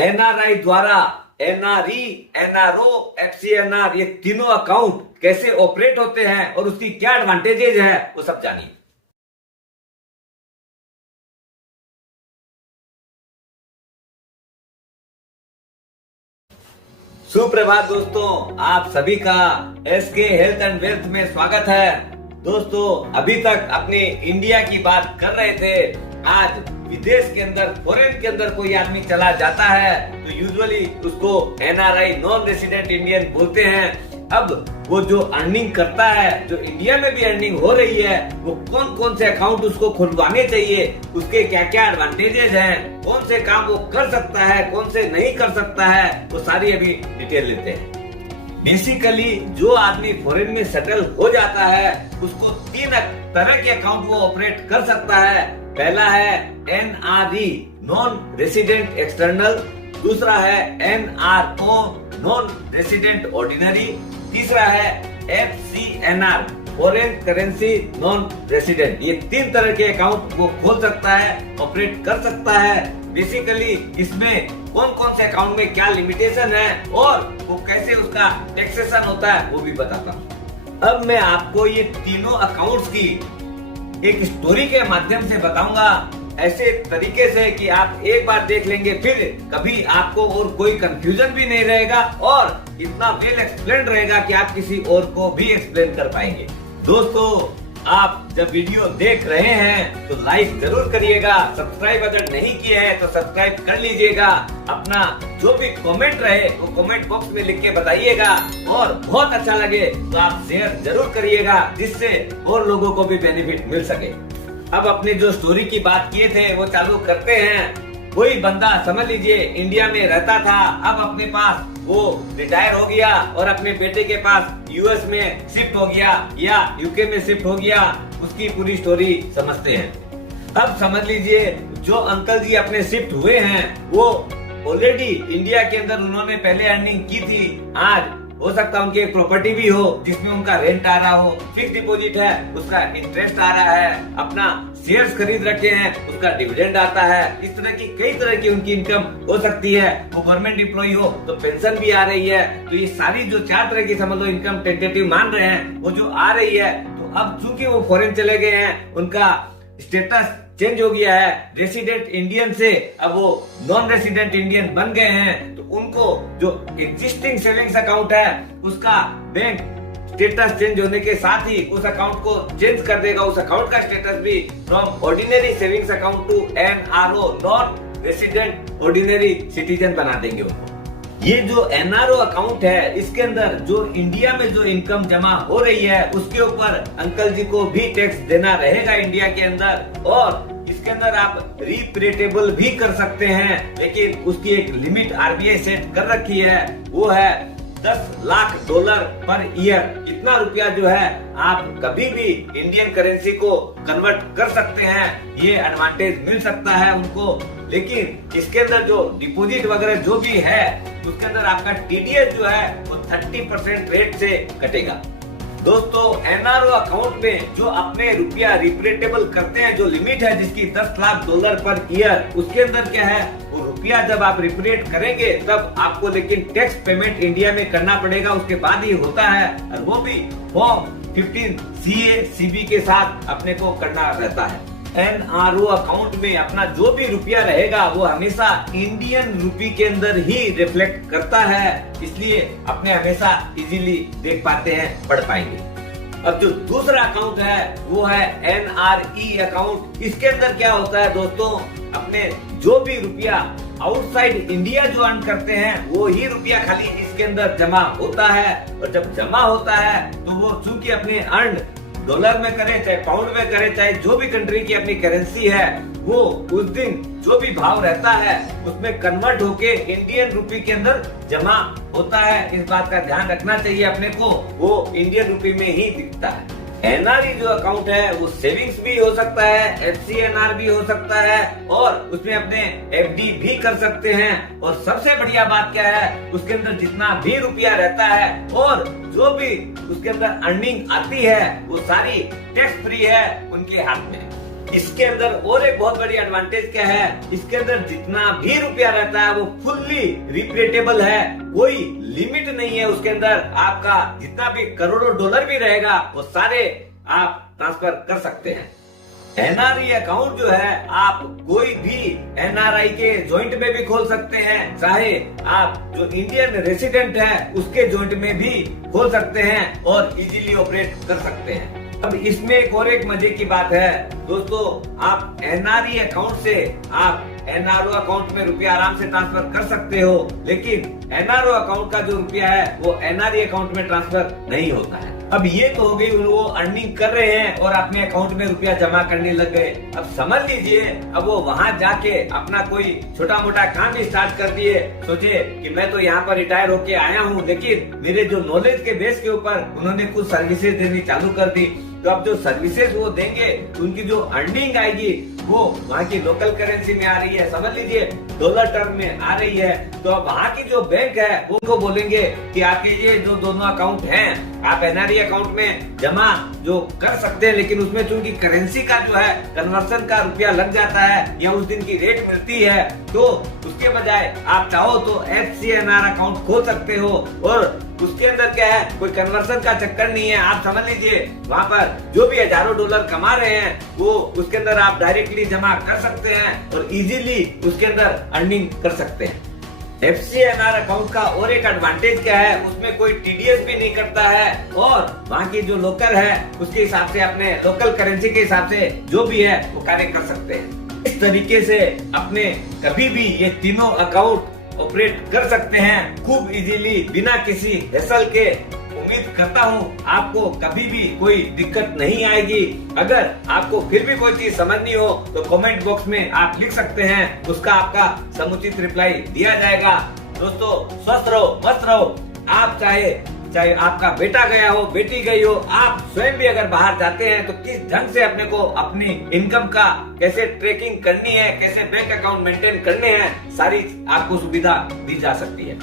NRI द्वारा NRE, NRO, FCNR ये तीनों अकाउंट कैसे ऑपरेट होते हैं और उसकी क्या एडवांटेजेज है वो सब जानिए। सुप्रभात दोस्तों, आप सभी का एसके हेल्थ एंड वेल्थ में स्वागत है। दोस्तों, अभी तक अपने इंडिया की बात कर रहे थे। आज विदेश के अंदर, फॉरेन के अंदर कोई आदमी चला जाता है तो यूजुअली उसको एनआरआई, नॉन रेसिडेंट इंडियन बोलते हैं। अब वो जो अर्निंग करता है, जो इंडिया में भी अर्निंग हो रही है, वो कौन कौन से अकाउंट उसको खुलवाने चाहिए, उसके क्या क्या एडवांटेजेस हैं, कौन से काम वो कर सकता है, कौन से नहीं कर सकता है, वो सारी अभी डिटेल लेते हैं। बेसिकली जो आदमी फॉरेन में सेटल हो जाता है उसको तीन तरह के अकाउंट वो ऑपरेट कर सकता है। पहला है एनआरई, नॉन रेसिडेंट एक्सटर्नल। दूसरा है एनआरओ, नॉन रेसिडेंट ऑर्डिनरी। तीसरा है FCNR, foreign currency non resident. ये तीन तरह के अकाउंट वो खोल सकता है, ऑपरेट कर सकता है। बेसिकली इसमें कौन कौन से अकाउंट में क्या लिमिटेशन है और वो कैसे उसका टैक्सेशन होता है वो भी बताता हूँ। अब मैं आपको ये तीनों अकाउंट्स की एक स्टोरी के माध्यम से बताऊंगा, ऐसे तरीके से कि आप एक बार देख लेंगे, फिर कभी आपको और कोई कंफ्यूजन भी नहीं रहेगा और इतना वेल एक्सप्लेन रहेगा कि आप किसी और को भी एक्सप्लेन कर पाएंगे। दोस्तों, आप जब वीडियो देख रहे हैं तो लाइक जरूर करिएगा, सब्सक्राइब अगर नहीं किया है तो सब्सक्राइब कर लीजिएगा। अपना जो भी कमेंट रहे वो कमेंट बॉक्स में लिख के बताइएगा और बहुत अच्छा लगे तो आप शेयर जरूर करिएगा, जिससे और लोगों को भी बेनिफिट मिल सके। अब अपने जो स्टोरी की बात किए थे वो चालू करते हैं। कोई बंदा, समझ लीजिए, इंडिया में रहता था, अब अपने पास वो रिटायर हो गया और अपने बेटे के पास यूएस में शिफ्ट हो गया या यूके में शिफ्ट हो गया। उसकी पूरी स्टोरी समझते हैं। अब समझ लीजिए, जो अंकल जी अपने शिफ्ट हुए हैं वो ऑलरेडी इंडिया के अंदर उन्होंने पहले अर्निंग की थी। आज हो सकता है उनकी एक प्रॉपर्टी भी हो जिसमें उनका रेंट आ रहा हो, फिक्स डिपॉजिट है उसका इंटरेस्ट आ रहा है, अपना शेयर्स खरीद रखे हैं उसका डिविडेंड आता है। इस तरह की कई तरह की उनकी इनकम हो सकती है। वो गवर्नमेंट एम्प्लॉई हो तो पेंशन भी आ रही है। तो ये सारी जो चार तरह की समझ लो इनकम टेंटेटिव मान रहे हैं, वो जो आ रही है। तो अब चूंकि वो फॉरेन चले गए हैं, उनका स्टेटस चेंज हो गया है, रेसिडेंट इंडियन से अब वो नॉन रेसिडेंट इंडियन बन गए हैं। तो उनको जो एग्जिस्टिंग सेविंग्स अकाउंट है उसका बैंक स्टेटस चेंज होने के साथ ही उस अकाउंट को चेंज कर देगा। उस अकाउंट का स्टेटस भी from ordinary savings account to NRO, non resident ordinary citizen बना देंगे उनको। ये जो एनआरओ अकाउंट है, इसके अंदर जो इंडिया में जो इनकम जमा हो रही है उसके ऊपर अंकल जी को भी टैक्स देना रहेगा इंडिया के अंदर। और इसके अंदर आप रिपेटेबल भी कर सकते हैं, लेकिन उसकी एक लिमिट आरबीआई सेट कर रखी है, वो है $10 लाख पर ईयर। इतना रुपया जो है आप कभी भी इंडियन करेंसी को कन्वर्ट कर सकते हैं। ये एडवांटेज मिल सकता है उनको। लेकिन इसके अंदर जो डिपॉजिट वगैरह जो भी है उसके अंदर आपका टीडीएस जो है वो 30% रेट से कटेगा। दोस्तों, एनआरओ अकाउंट में जो अपने रुपया रिपेटेबल करते हैं, जो लिमिट है जिसकी $10 लाख पर ईयर, उसके अंदर क्या है, वो रुपया जब आप रिपेट करेंगे तब आपको लेकिन टैक्स पेमेंट इंडिया में करना पड़ेगा, उसके बाद ही होता है। और वो भी फॉर्म 15 CA CB के साथ अपने को करना रहता है। एनआरओ अकाउंट में अपना जो भी रुपया रहेगा वो हमेशा इंडियन रुपी के अंदर ही रिफ्लेक्ट करता है, इसलिए अपने हमेशा इजीली देख पाते हैं, पढ़ पाएंगे। अब जो दूसरा अकाउंट है वो है एनआरई अकाउंट। इसके अंदर क्या होता है दोस्तों, अपने जो भी रुपया आउटसाइड इंडिया जो अर्न करते हैं वो ही रुपया खाली इसके अंदर जमा होता है। और जब जमा होता है तो वो चूंकि अपने अर्न डॉलर में करे, चाहे पाउंड में करे, चाहे जो भी कंट्री की अपनी करेंसी है, वो उस दिन जो भी भाव रहता है उसमें कन्वर्ट होके इंडियन रुपी के अंदर जमा होता है। इस बात का ध्यान रखना चाहिए अपने को, वो इंडियन रुपी में ही दिखता है। एनआरई जो अकाउंट है वो सेविंग्स भी हो सकता है, एफसीएनआर भी हो सकता है और उसमें अपने एफडी भी कर सकते हैं। और सबसे बढ़िया बात क्या है, उसके अंदर जितना भी रुपया रहता है और जो भी उसके अंदर अर्निंग आती है वो सारी टैक्स फ्री है उनके हाथ में। इसके अंदर और एक बहुत बड़ी एडवांटेज क्या है, इसके अंदर जितना भी रुपया रहता है वो फुल्ली रिप्लेटेबल है, कोई लिमिट नहीं है उसके अंदर। आपका जितना भी करोड़ों डॉलर भी रहेगा वो सारे आप ट्रांसफर कर सकते हैं। एनआरई अकाउंट जो है आप कोई भी एनआरआई के जॉइंट में भी खोल सकते हैं, चाहे आप जो इंडियन रेसिडेंट है उसके जॉइंट में भी खोल सकते हैं और इजीली ऑपरेट कर सकते हैं। अब इसमें एक मजे की बात है दोस्तों, आप एनआरई अकाउंट से आप एनआरओ अकाउंट में रुपया आराम से ट्रांसफर कर सकते हो, लेकिन एनआरओ अकाउंट का जो रुपया है वो एनआरई अकाउंट में ट्रांसफर नहीं होता है। अब ये तो हो गई वो अर्निंग कर रहे हैं और अपने अकाउंट में रुपया जमा करने लग गए। अब समझ लीजिए अब वो वहाँ जाके अपना कोई छोटा मोटा काम भी स्टार्ट कर दिए, सोचे कि मैं तो यहाँ पर रिटायर होके आया हूँ, लेकिन मेरे जो नॉलेज के बेस के ऊपर उन्होंने कुछ सर्विसेज देनी चालू कर दी। तो अब जो सर्विसेज वो देंगे उनकी जो अर्निंग आएगी वो वहाँ की लोकल करेंसी में आ रही है, समझ लीजिए डॉलर टर्म में आ रही है। तो अब वहाँ की जो बैंक है उनको बोलेंगे कि आपके ये जो दोनों अकाउंट हैं आप एनआरई अकाउंट में जमा जो कर सकते हैं, लेकिन उसमें चूंकि करेंसी का जो है कन्वर्सन का रुपया लग जाता है या उस दिन की रेट मिलती है, तो उसके बजाय आप चाहो तो FCNR अकाउंट खोल सकते हो और उसके अंदर क्या है कोई कन्वर्सन का चक्कर नहीं है। आप समझ लीजिए वहाँ पर जो भी हजारों डॉलर कमा रहे हैं वो उसके अंदर आप डायरेक्टली जमा कर सकते हैं और इजीली उसके अंदर अर्निंग कर सकते हैं। FCNR अकाउंट का और एक एडवांटेज क्या है, उसमें कोई TDS भी नहीं करता है और वहाँ की जो लोकल है उसके हिसाब से अपने लोकल करेंसी के हिसाब से जो भी है वो कार्य कर सकते हैं। इस तरीके से अपने कभी भी ये तीनों अकाउंट ऑपरेट कर सकते हैं खूब इजीली बिना किसी हैसल के। उम्मीद करता हूँ आपको कभी भी कोई दिक्कत नहीं आएगी। अगर आपको फिर भी कोई चीज समझनी हो तो कमेंट बॉक्स में आप लिख सकते हैं, उसका आपका समुचित रिप्लाई दिया जाएगा। दोस्तों स्वस्थ रहो, मस्त रहो। आप चाहे आपका बेटा गया हो, बेटी गई हो, आप स्वयं भी अगर बाहर जाते हैं तो किस ढंग से अपने को अपनी इनकम का कैसे ट्रैकिंग करनी है, कैसे बैंक अकाउंट मेंटेन करने हैं, सारी आपको सुविधा दी जा सकती है।